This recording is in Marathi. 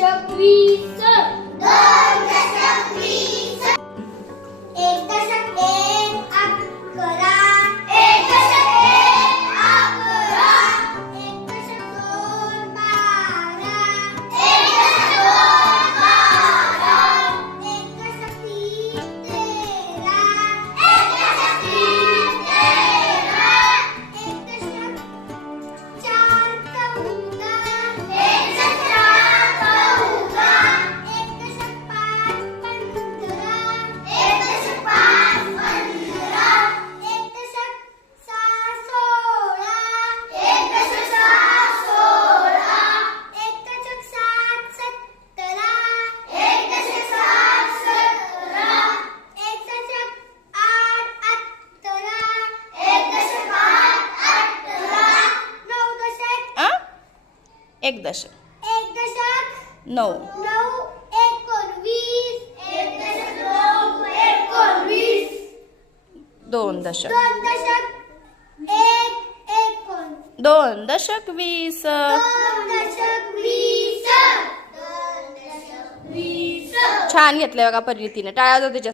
दशक 20. 2 दशक 20. 1 दशक 1 11. 1 दशक 1 11. 1 दशक 2 12. 1 दशक 2 12. 1 दशक 3 13. 1 दशक 3 13. 1 दशक 4 14. 1 दशक 4 14. 1 दशक 5 15. 1 दशक 5 15. 1 दशक 6 16. 1 दशक 6 16. 1 दशक 7 17. 1 दशक 7 17. 1 दशक 8 18. 1 दशक 8 18. 9 दशक. एक दशक 1 दशक 9. 9 19. 1 दशक 9 19. 2 दशक 2 दशक 1 19. 2 दशक 20. 2 दशक 20. 2 दशक 20. छान घेतलंय बघा परिणीतीने. टाळ्या वाजवा तिच्या